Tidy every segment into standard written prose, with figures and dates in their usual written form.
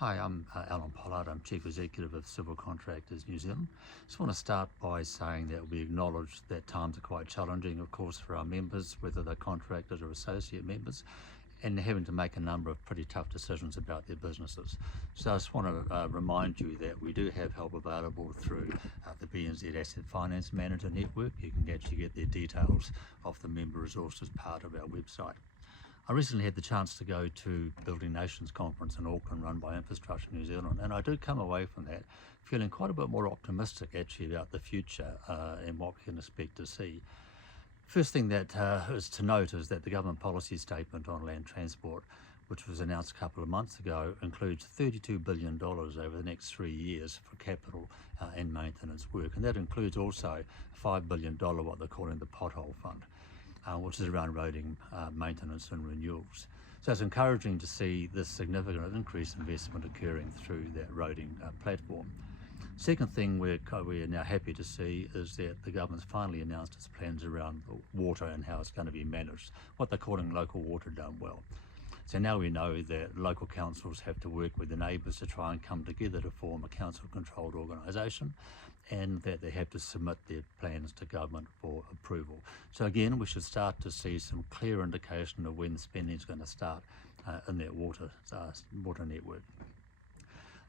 Hi, I'm Alan Pollard. I'm Chief Executive of Civil Contractors New Zealand. Just want to start by saying that we acknowledge that times are quite challenging, of course, for our members, whether they're contractors or associate members, and they're having to make a number of pretty tough decisions about their businesses. So I just want to remind you that we do have help available through the BNZ Asset Finance Manager Network. You can actually get their details of the member resources part of our website. I recently had the chance to go to Building Nations Conference in Auckland run by Infrastructure New Zealand, and I do come away from that feeling quite a bit more optimistic actually about the future and what we can expect to see. First thing that is to note is that the government policy statement on land transport, which was announced a couple of months ago, includes $32 billion over the next 3 years for capital and maintenance work, and that includes also $5 billion, what they're calling the pothole fund, which is around roading maintenance and renewals. So it's encouraging to see this significant increased investment occurring through that roading platform. Second thing we are now happy to see is that the government's finally announced its plans around water and how it's going to be managed, what they're calling local water done well. So now we know that local councils have to work with the neighbours to try and come together to form a council-controlled organisation, and that they have to submit their plans to government for approval. So again, we should start to see some clear indication of when spending is going to start in that water network.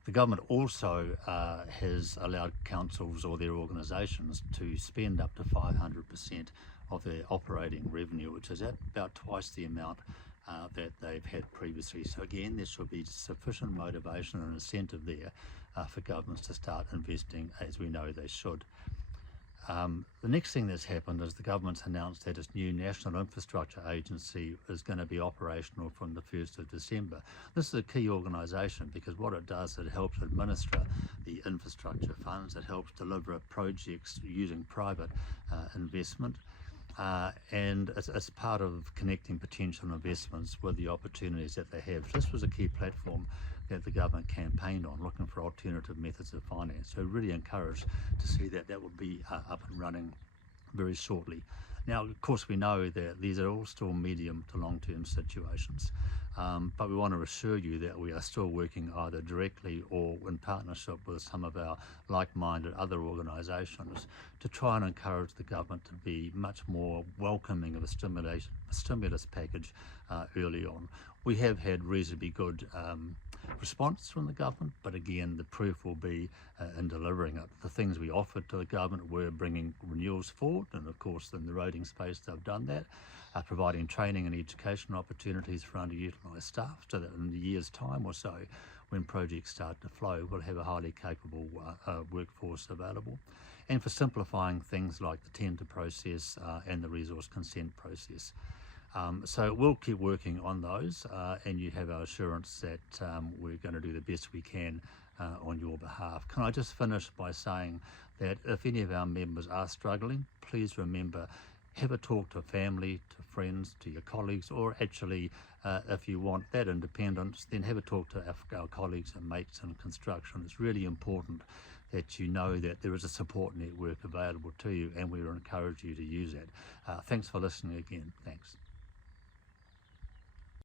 The government also has allowed councils or their organisations to spend up to 500% of their operating revenue, which is at about twice the amount that they've had previously. So again, there should be sufficient motivation and incentive there for governments to start investing as we know they should. The next thing that's happened is the government's announced that its new National Infrastructure Agency is going to be operational from the 1st of December. This is a key organisation because what it does, it helps administer the infrastructure funds, it helps deliver projects using private investment, and it's part of connecting potential investments with the opportunities that they have. So this was a key platform that the government campaigned on, looking for alternative methods of finance. So really encouraged to see that that will be up and running very shortly. Now, of course, we know that these are all still medium to long-term situations, but we want to assure you that we are still working either directly or in partnership with some of our like-minded other organisations to try and encourage the government to be much more welcoming of a stimulus package early on. We have had reasonably good response from the government, but again, the proof will be in delivering it. The things we offered to the government were bringing renewals forward, and of course in the roading space they've done that, providing training and education opportunities for underutilised staff, so that in a year's time or so, when projects start to flow, we'll have a highly capable workforce available, and for simplifying things like the tender process and the resource consent process. So we'll keep working on those, and you have our assurance that we're going to do the best we can on your behalf. Can I just finish by saying that if any of our members are struggling, please remember, have a talk to family, to friends, to your colleagues, or actually if you want that independence, then have a talk to our colleagues and mates in construction. It's really important that you know that there is a support network available to you, and we encourage you to use it. Thanks for listening again. Thanks.